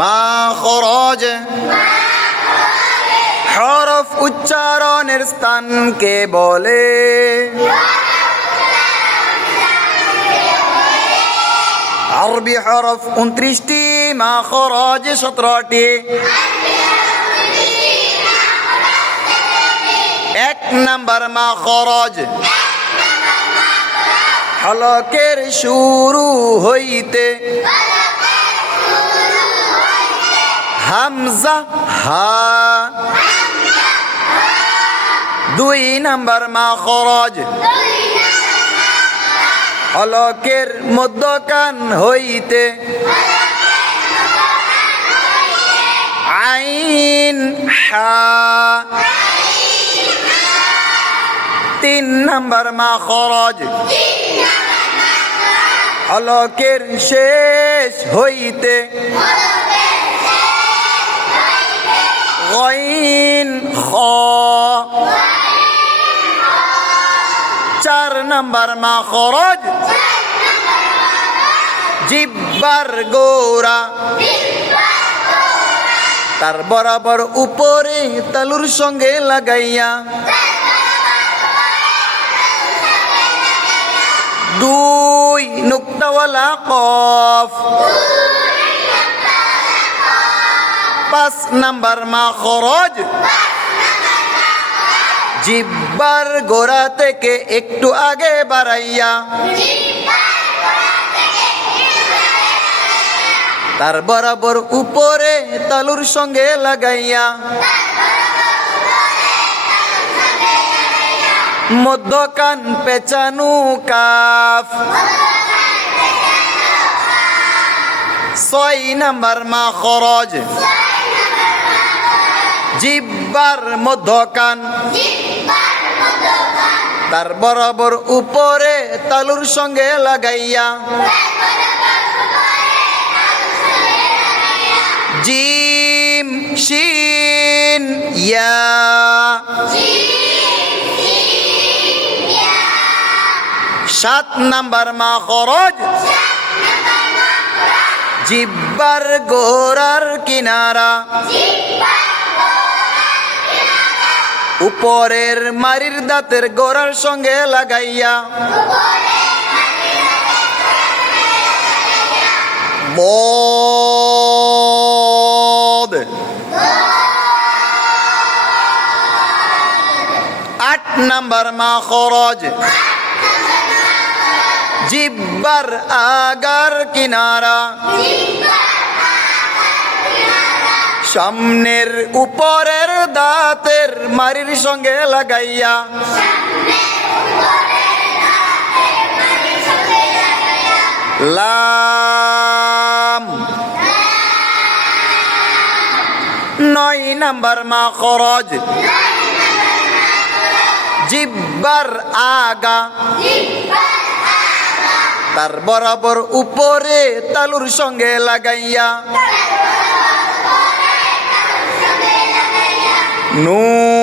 মাখরজ হরফ উচ্চারণের স্থানকে বলে? আরবি হরফ উনত্রিশটি মাখরজ সতেরোটি। এক নাম্বার মাখরজ হলকের শুরু হইতে হামজা, হা। দুই নাম্বার মা মাখরজ হলকের মধ্যকান হইতে আইন হা। তিন নাম্বার মাখরজ অলকের শেষ হইতে চার নাম্বার মাখরজ। জিব্বার গোরা তার বরাবর উপরে তালুর সঙ্গে লাগাইয়া। দুই নুক্তাওয়ালা কফ। পাঁচ নাম্বার মাখরজ জিব্বার গোড়া থেকে একটু আগে বাড়াইয়া। তার বরাবর উপরে তালুর সঙ্গে লাগাইয়া। মধ্যকান পেচানু কাফ। ছয় নাম্বার মা খরচ জিব্বার মধ্যকান। তার বরাবর উপরে তালুর সঙ্গে লাগাইয়া। জিম শিন ইয়া। সাত নাম্বার মা খরচ জিব্বার গোরার কিনারা। উপরের মারির দাঁতের গোড়ার সঙ্গে লাগাইয়া বদ। আট নাম্বার মা খরচ জিব্বার আগার কিনারা। সামনের উপরের দাঁতের মারির সঙ্গে লাগাইয়া। লাম। নয় নাম্বার মা খরচ জিব্বার আগা। তার বরাবর উপরে তালুর সঙ্গে লাগাইয়া। No.